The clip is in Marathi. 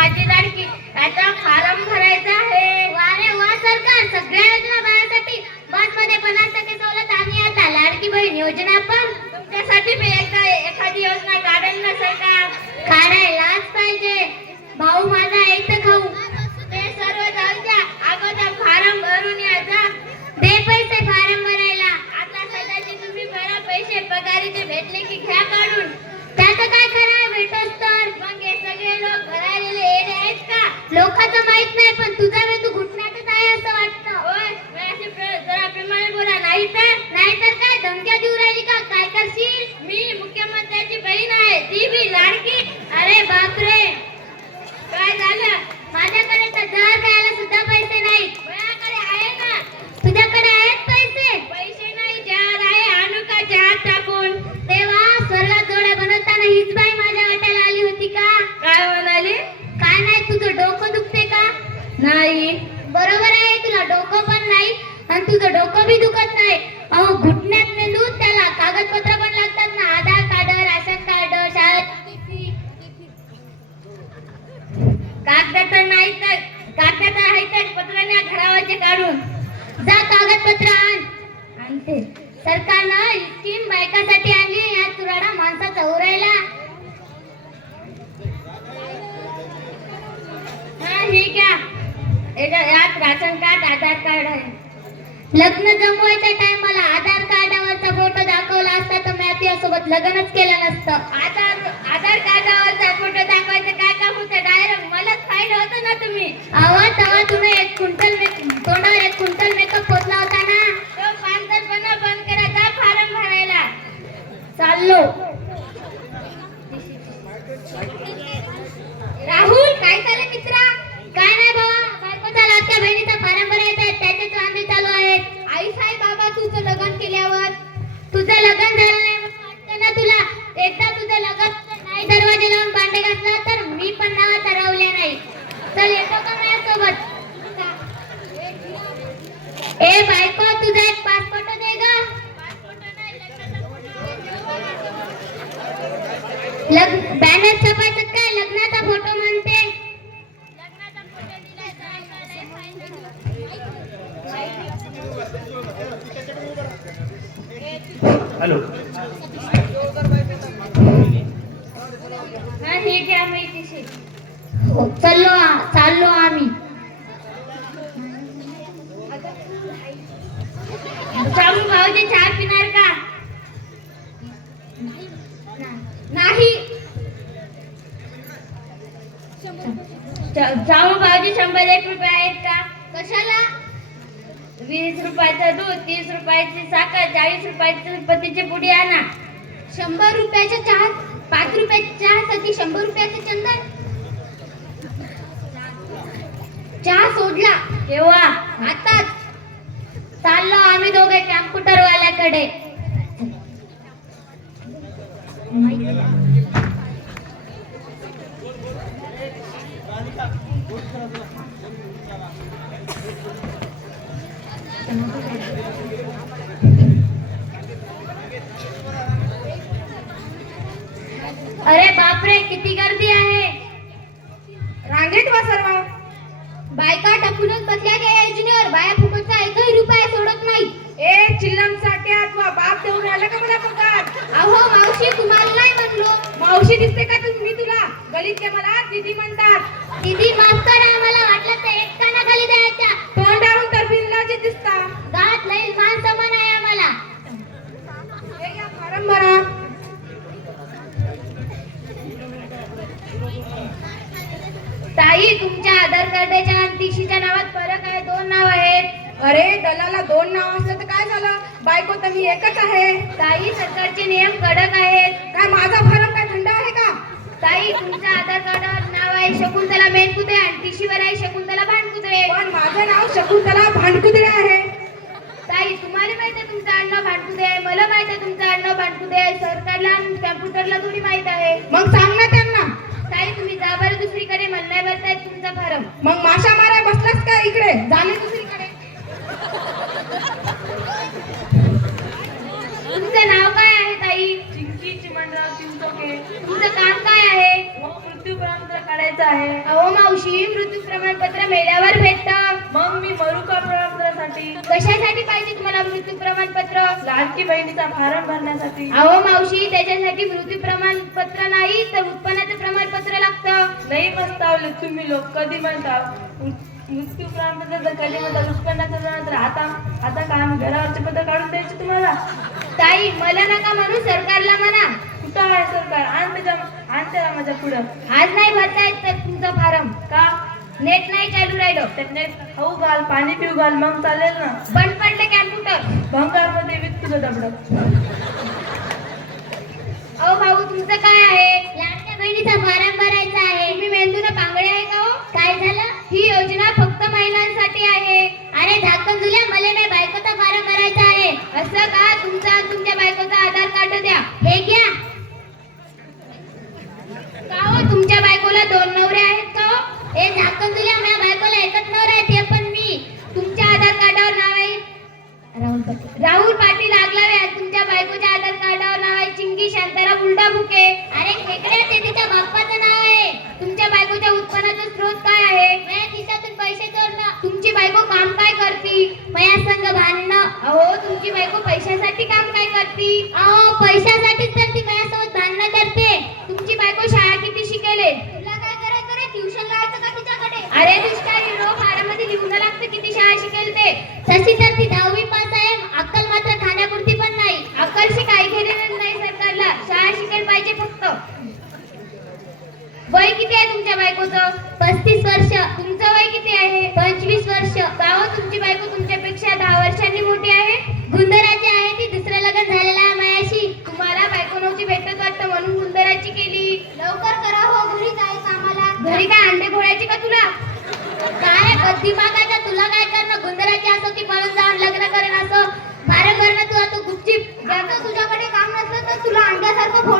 माझी लाडकी याचा फॉर्म भरायचा आहे. वारे वा सरकार, सगळ्या योजना बाळासाठी बस मध्ये 50% सवलत आणि आता लाडकी बहीण योजना पण. तुमच्यासाठी मी एखादी योजना काढेल ना सरकार. काढायलाच पाहिजे. भाऊ माझा एक खाऊ. ते सर्व जाऊ द्या, अगोदर फॉर्म भरून या जा. दे पैसे फॉर्म भरायला. आता सध्याचे तुम्ही भरा पैसे, पगारीचे भेटले की घ्या काढून. त्याचं काय खरं भेटोस तर. मग हे सगळे लोक भरायलेले येडे आहेत का? लोकांचं माहित नाही पण तुझा मेंदू घुटण्यातच आहे असं वाटतं. होय, मी असे जरा प्रेमाने बोला, नाहीतर काय धमक्या देऊ राहिली का? काय करशील? मी मुख्यमंत्र्याची बहीण आहे, ती बी लाडकी. अरे बापरे, काय झालं? माझ्याकडे तर जहर खायला सुद्धा पैसे नाहीत. माझ्याकडे आहे ना. तुझ्याकडे आहेत पैसे? पैसे नाही, जहाज आहे, आणू का जहाज टाकून? तेव्हा स्वर्गात जोड्या बनवताना हीच बाई माझ्या वाट्याला आली होती का? काय म्हणाली? काय नाही, तुझं डोकं दुखते का? नाही. बरोबर आहे, तुला डोकं पण नाही आणि तुझं डोकं बी दुखत नाही. अहो घुटण्यात मेंदू, त्याला कागदपत्र पण लागतात ना, आधार कार्ड, राशन कार्ड, शाळेत फी. कागद तर नाही, तर कागद आहे तर पत्राने घरावरचे काढून. जा कागदपत्र आण. आणते. सरकारनं स्कीम बायकासाठी आणली, या तुराडा माणसाचा उरायला. हा हे घ्या. यात राशन कार्ड, आधार कार्ड आहे. लग्न जमवायच्या टायमाला आधार कार्डावरचा फोटो दाखवला असता तर मी तुझ्यासोबत लग्नच केलं नसतं. आधार कार्डावरचा फोटो दाखवायचं काय काम होतं? डायरेक्ट मलाच फाईल होतं ना तुम्ही. तेव्हा तुम्ही तोंडावर 1 क्विंटल मेकअप होतला होता ना. तो पांढरपणा बंद करायचा, फॉर्म भरायला. चाललो. राहुल, काय झालं मित्रा? काय नाही बाबा, बायकोचा लाडक्या बहिणीचा फॉर्म भरायचा आहे, त्याचेच वांदे चालू आहेत. आई साहेब बाबा, तुझं लग्न केल्यावर तुझं लग्न झालं नाही म्हणून वाटतं ना तुला? एकदा तुझं लग्न नाही दरवाजे लावून भांडे घातला तर मी पण नाव ठरवले नाही. चल येतो का माझ्यासोबत? ए बायको, तुझा एक पासपोर्ट दे ग. बॅनर छापायचं काय? लग्नाचा फोटो म्हणते. हॅलो. हा हे घ्या माहितीशी. चाललो आम्ही. जाऊ भाऊजी चहा पिणार का? नाही. जाऊ भाऊजी 101 रुपये आहेत का? कशाला? 20 रुपयाचं दूध, 30 रुपयाची साखर, 40 रुपयाची पतीची पुडी आणा. 100 रुपयाच्या चहा, 5 रुपयाच्या चहासाठी 100 रुपयाचं चंदन. चहा सोडला केव्हा? आताच. चाललो आम्ही दोघे कॅम्प्युटर वाल्याकडे. अरे बापरे, किती गर्दी आहे. रांगेत वा सर्व. बायका टाकूनच बसल्या त्या योजनेवर. बाया फुकटचा 1 रुपया सोडत नाही. ए चिल्लमसाठी अथवा बाप देऊन आला का मला पगार? अहो मावशी, तुम्हाला नाही म्हणलो. मावशी दिसते का तुम्ही? तुला गलीतले मला दीदी म्हणतात. दीदी माफ करा, मला वाटलं तर एक कानाखाली द्यायच्या. तोंडावरून तर बिनलाचे दिसता. गावात लई मान समान आहे आम्हाला. हे घ्या फॉर्म भरा. ताई, तुमच्या आधार कार्डाच्या आणि टीसीच्या नावात फरक आहे. 2 नाव आहेत. अरे दलाला 2 नाव असलं तर काय झालं? बायको तर मी एकच आहे. ताई, सरकारचे नियम कडक आहेत. काय माझा फॉर्म काय थंड आहे का? ताई, तुमच्या आधार कार्डावर नाव आहे शकुंतला मेनकुदे आणि टीसीवर आहे शकुंतला भांडकुदे. पण माझं नाव शकुंतला भांडकुदळे आहे. ताई, तुम्हाला माहित आहे तुमचं आडनाव भांडकुदे आहे, मला माहित आहे तुमचं आडनाव भांडकुदे आहे. सरकारला आणि कॅम्प्युटरला थोडी माहित आहे. मग सांग ना त्यांना. ताई, तुम्ही जा बरं दुसरीकडे, मला नाही भरतायत तुमचा फॉर्म. मग माशा माराय बसलास का इकडे? झाले दुसरीकडे. तुमचं नाव काय आहे ताई? चिंकी चिमणराव चिंचोके. तुमचं काम काय आहे? मृत्यूपर्यंत काढायचं भरायचा आहे. अहो मावशी, मृत्यू प्रमाणपत्र मेल्यावर भेटतं. मग मी मरू का प्रमाणपत्रासाठी? कशासाठी पाहिजे तुम्हाला मृत्यू प्रमाणपत्र? लाडकी बहिणीचा फारम भरण्यासाठी. अहो मावशी, त्याच्यासाठी मृत्यू प्रमाणपत्र नाही तर उत्पन्नाचं प्रमाणपत्र लागतं. नाही पस्तावले तुम्ही लोक. कधी म्हणता मृत्यू प्रमाणपत्र, कधी म्हणता उत्पन्नाचं प्रमाणपत्र. आता काय आम्ही घरावरचे पत्र काढून द्यायचे तुम्हाला? ताई, मला नका म्हणू, सरकारला म्हणा. कुठं आहे सरकार? आणते ना माझ्या पुढं. आज नाही भरता येत तर तुमचा फारम. का? नेट नाही चालू राहिलं. त्याने खाऊ घाल, पाणी पिऊ घाल, मग चालेल ना. बंद पडलं कॅम्प्युटर. भंगारमध्ये विक तुझं दबडं. अहो भाऊ, तुमचं काय आहे? लाडक्या बहिणीचा फारम भरायचा आहे. तुम्ही मेंदूला पांगळे आहे का हो? काय झालं? ही योजना फक्त महिलांसाठी आहे. अरे झाकण जुल्या, मला नाही बायकोचा फारम भरायचा आहे. असं का? तुमचा आणि तुमच्या बायकोचा आधार कार्ड द्या. हे घ्या. का हो, तुमच्या बायकोला 2 नवरे आहेत का हो? हे झाकण जुल्या, माझ्या बायकोला एकच नवरा आहे, ते पण मी. तुमच्या आधार कार्डावर नाव आहे राहुल पाटील आगलावे. तुमच्या बायकोच्या आधार कार्डावर नाव आहे चिंगी शांताराम उलटा बुके. अरे खेकड्या, ते तिच्या बाप्पाचं नाव आहे. तुमच्या बायकोच्या उत्पन्नाचा स्रोत काय आहे? माझ्या खिशातून पैसे चोरणं. तुमची बायको काम काय करती? माझ्या संग भांडणं. अहो, तुमची बायको पैशासाठी काम काय करती? अहो, पैशासाठीच तर ती माझ्यासोबत भांडणं करते. तुमची बायको शाळा किती शिकेले? तुला काय करायचं रे? ट्युशन लावायचं का तिच्याकडे? अरे दुष्काळी रो, फारामध्ये लिहून लागतं किती शाळा शिकेल ते. तशी तर ती 10वी पास आहे. अक्कल मात्र खाण्यापुरती पण नाही. अक्कलशी काही घेणं नाही सरकारला. शाळा शिकेल पाहिजे फक्त. वय किती आहे तुमच्या बायकोचं? 35 वर्ष. तुमचं वय किती आहे? 25 वर्ष. का हो, तुमची बायको तुमच्यापेक्षा 10 वर्षांनी मोठी आहे? गुंदराची आहे ती. दुसरं लग्न झालेलं आहे मायाशी. तुम्हाला बायको नव्हती भेटत वाटतं म्हणून गुंदराची केली. लवकर करा हो, घरी काय कामाला. घरी काय अंडे फोडायचे का तुला? काय दिमागाचा, तुला काय करणं? गुंदराची असं ती पळून जाऊन लग्न करेन असं फारम भरणं. तू आता गुपचीप. तुझ्याकडे काम नसलं तर तुला अंड्यासारखं